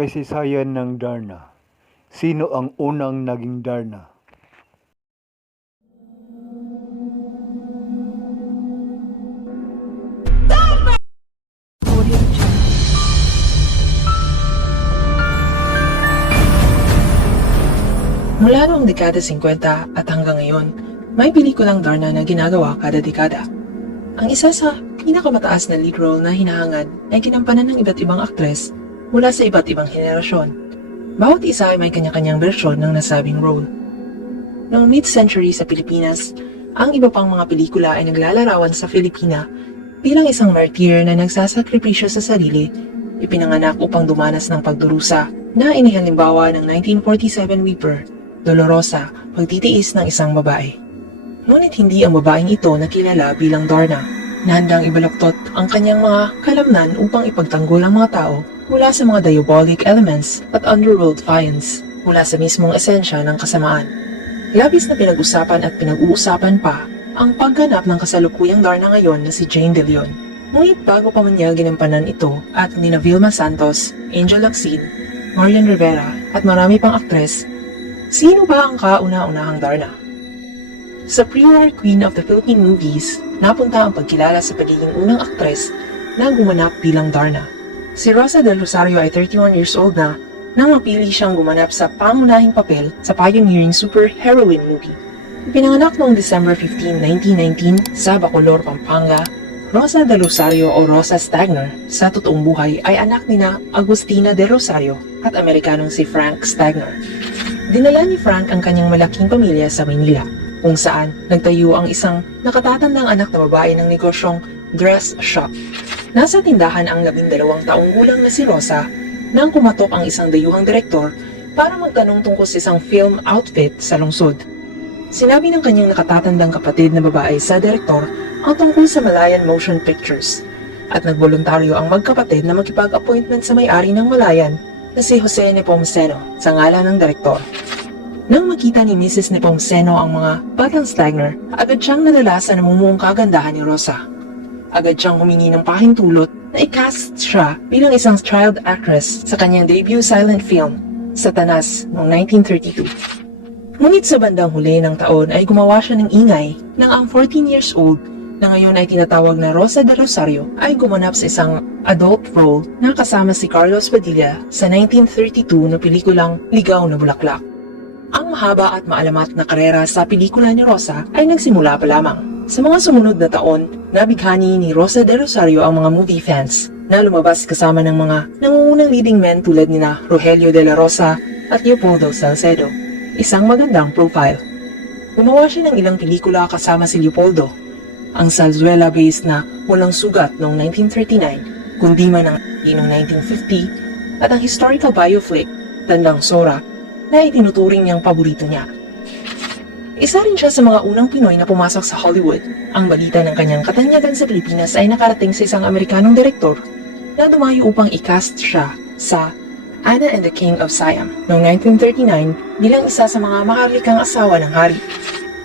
kasaysayan ng Darna? Sino ang unang naging Darna? Mula noong dekada 50 at hanggang ngayon, may pelikulang Darna na ginagawa kada dekada. Ang isa sa pinakamataas na lead role na hinahangad ay ginampanan ng iba't ibang aktres mula sa iba't ibang henerasyon. Bawat isa ay may kanya-kanyang bersyon ng nasabing role. Noong mid-century sa Pilipinas, ang iba pang mga pelikula ay naglalarawan sa Filipina bilang isang martyr na nagsasakripisyo sa sarili, ipinanganak upang dumanas ng pagdurusa na inihalimbawa ng 1947 Weeper, Dolorosa, pagtitiis ng isang babae. Ngunit hindi ang babaeng ito nakilala bilang Darna, na handang ibaluktot ang kanyang mga kalamnan upang ipagtanggol ang mga tao mula sa mga diabolic elements at underworld violence mula sa mismong esensya ng kasamaan. Labis na pinag-usapan at pinag-uusapan pa ang pagganap ng kasalukuyang Darna ngayon na si Jane De Leon. Ngunit bago pa man niya ginampanan ito at ni na Vilma Santos, Angel Lacsin, Marian Rivera at marami pang aktres, sino ba ang kauna-unahang Darna? Sa pre-war queen of the Philippine movies, napunta ang pagkilala sa pagiging unang aktres na gumanap bilang Darna. Si Rosa del Rosario ay 31 years old na nang mapili siyang gumanap sa pangunahing papel sa pioneering super-heroine movie. Pinanganak noong December 15, 1919 sa Bacolor, Pampanga, Rosa del Rosario o Rosa Stagner sa totoong buhay ay anak ni na Agustina del Rosario at Amerikanong si Frank Stagner. Dinala ni Frank ang kanyang malaking pamilya sa Maynila, kung saan nagtayo ang isang nakatatandang anak na babae ng negosyong dress shop. Nasa tindahan ang labindalawang taong gulang na si Rosa nang kumatok ang isang dayuhang direktor para magtanong tungkol sa isang film outfit sa lungsod. Sinabi ng kanyang nakatatandang kapatid na babae sa direktor ang tungkol sa Malayan Motion Pictures at nagboluntaryo ang magkapatid na makipag-appointment sa may-ari ng Malayan na si Jose Nepomuceno sa ngalan ng direktor. Nang makita ni Mrs. Nepomuceno ang mga batang Stagner, agad siyang nalala sa namumuong kagandahan ni Rosa. Agad siyang humingi ng pahintulot na i-cast siya bilang isang child actress sa kanyang debut silent film, Satanas, noong 1932. Ngunit sa bandang huli ng taon ay gumawa siya ng ingay nang ang 14 years old na ngayon ay tinatawag na Rosa de Rosario ay gumanap sa isang adult role na kasama si Carlos Padilla sa 1932 na pelikulang Ligaw na Bulaklak. Ang mahaba at maalamat na karera sa pelikula ni Rosa ay nagsimula pa lamang. Sa mga sumunod na taon, nabighani ni Rosa de Rosario ang mga movie fans na lumabas kasama ng mga nangungunang leading men tulad ni na Rogelio de la Rosa at Leopoldo Salcedo. Isang magandang profile. Gumawa siya ng ilang pelikula kasama si Leopoldo. Ang Salzuela-based na Walang Sugat noong 1939, kundi man ang noong 1950, at ang historical bioflick, Tandang Sora, na itinuturing niyang paborito niya. Isa rin siya sa mga unang Pinoy na pumasok sa Hollywood. Ang balita ng kanyang katanyagan sa Pilipinas ay nakarating sa isang Amerikanong direktor na dumayo upang i-cast siya sa Anna and the King of Siam noong 1939 bilang isa sa mga makalikang asawa ng hari.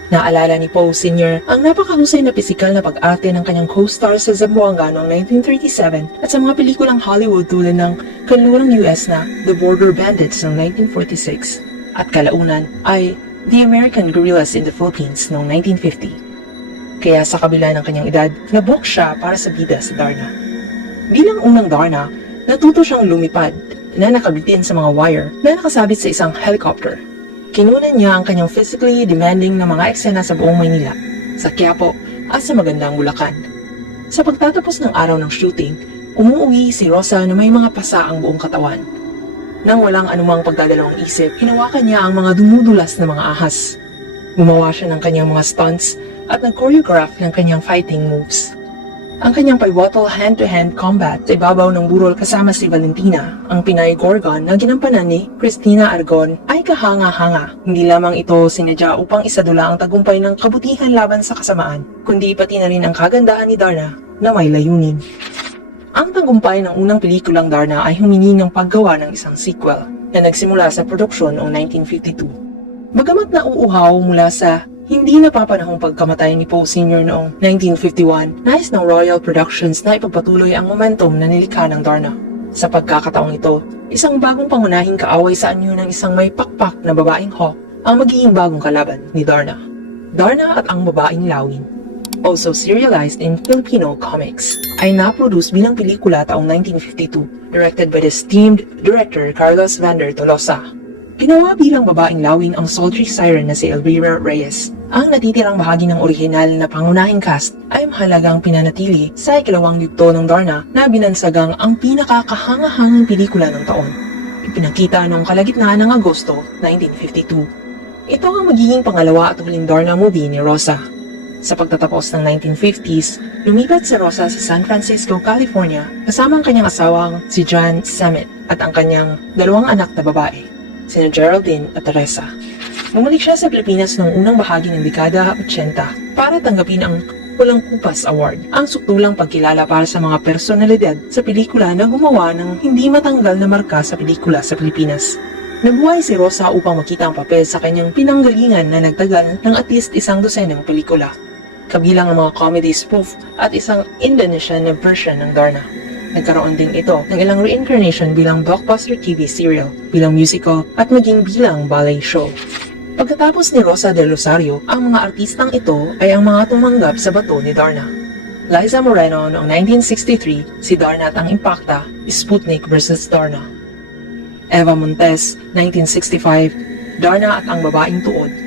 Naalala ni Poe Sr. ang napakahusay na pisikal na pag-arte ng kanyang co-star sa Zamboanga noong 1937 at sa mga pelikulang Hollywood tulad ng kanlurang US na The Border Bandits noong 1946 at kalaunan ay The American Guerrillas in the Philippines noong 1950. Kaya sa kabila ng kanyang edad, nabook siya para sa bida sa Darna. Bilang unang Darna, natuto siyang lumipad na nakabitin sa mga wire na nakasabit sa isang helicopter. Kinunan niya ang kanyang physically demanding na mga eksena sa buong Maynila, sa Quiapo at sa magandang Bulacan. Sa pagtatapos ng araw ng shooting, umuwi si Rosa na may mga pasa ang buong katawan. Nang walang anumang pagdadalawang isip, hinawakan niya ang mga dumudulas na mga ahas. Gumawa siya ng kanyang mga stunts at nag-choreograph ng kanyang fighting moves. Ang kanyang pivotal hand-to-hand combat sa ibabaw ng burol kasama si Valentina, ang Pinay Gorgon na ginampanan ni Christina Argon, ay kahanga-hanga. Hindi lamang ito sinadya upang isadula ang tagumpay ng kabutihan laban sa kasamaan, kundi pati na rin ang kagandahan ni Darna na may layunin. Ang tagumpay ng unang pelikulang Darna ay humingi ng paggawa ng isang sequel na nagsimula sa produksyon noong 1952. Bagamat nauuhaw mula sa hindi napapanahong pagkamatay ni Poe Sr. noong 1951, nais ng Royal Productions na ipagpatuloy ang momentum na nilikha ng Darna. Sa pagkakataong ito, isang bagong pangunahing kaaway sa anyo ng isang may pakpak na babaeng hawk ang magiging bagong kalaban ni Darna. Darna at ang babaeng lawin also serialized in Filipino comics, ay na-produce bilang pelikula taong 1952, directed by the esteemed director Carlos Vander Tolosa. Ginawa bilang babaeng lawin ang sultry siren na si Elvira Reyes. Ang natitirang bahagi ng orihinal na pangunahing cast ay mahalagang pinanatili sa ikalawang yugto ng Darna na binansagang ang pinakakahangahangang pelikula ng taon. Ipinakita noong kalagitnaan ng Agosto 1952. Ito ang magiging pangalawa at huling Darna movie ni Rosa. Sa pagtatapos ng 1950s, lumipat si Rosa sa San Francisco, California kasama ang kanyang asawang si John Samet at ang kanyang dalawang anak na babae, sina Geraldine at Teresa. Bumalik siya sa Pilipinas noong unang bahagi ng dekada 80 para tanggapin ang Walang Kupas Award, ang sukdulang pagkilala para sa mga personalidad sa pelikula na gumawa ng hindi matanggal na marka sa pelikula sa Pilipinas. Nabuhay si Rosa upang makita ang papel sa kanyang pinanggalingan na nagtagal ng at least isang dosenang pelikula kabilang ang mga comedy spoof at isang Indonesian na version ng Darna. Nagkaroon din ito ng ilang reincarnation bilang blockbuster TV serial, bilang musical at maging bilang ballet show. Pagkatapos ni Rosa del Rosario, ang mga artistang ito ay ang mga tumanggap sa bato ni Darna. Liza Moreno noong 1963, si Darna at ang Impacta, Sputnik vs. Darna. Eva Montes, 1965, Darna at ang Babaeng Tuod.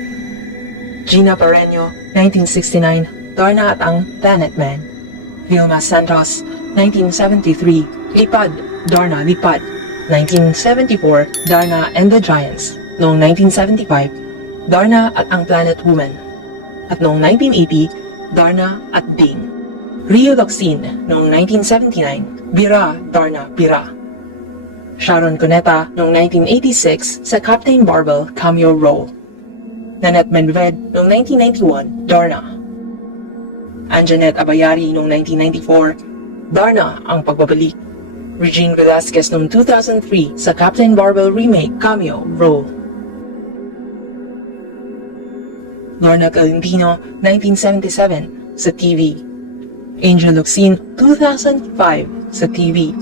Gina Pareño, 1969, Darna at ang Planet Man. Vilma Santos, 1973, Lipad, Darna Lipad. 1974, Darna and the Giants. Noong 1975, Darna at ang Planet Woman. At noong 1980, Darna at Ding. Rio Locsin, noong 1979, Bira, Darna, Bira. Sharon Cuneta, noong 1986, sa Captain Barbell cameo role. Nanette Medved noong 1991, Darna. Anjanette Abayari noong 1994, Darna ang pagbabalik. Regine Velasquez noong 2003 sa Captain Barbell remake cameo role. Lorna Calentino, 1977 sa TV. Angel Luxin, 2005 sa TV.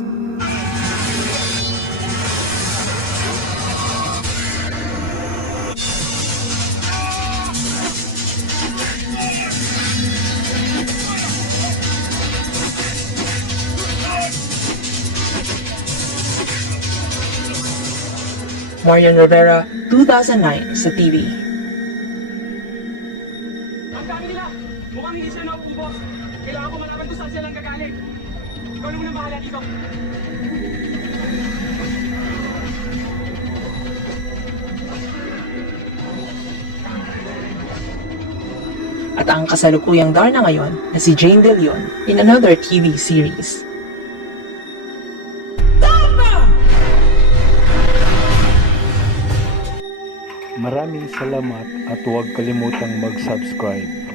Marian Rivera, 2009 sa TV. Ang dami nila! Mukhang hindi sila nauubos. Kailangan ko malaman kung saan silang gagaling. Ikaw na muna bahala dito. At ang kasalukuyang Darna ngayon na si Jane De Leon in another TV series. Maraming salamat at huwag kalimutang mag-subscribe.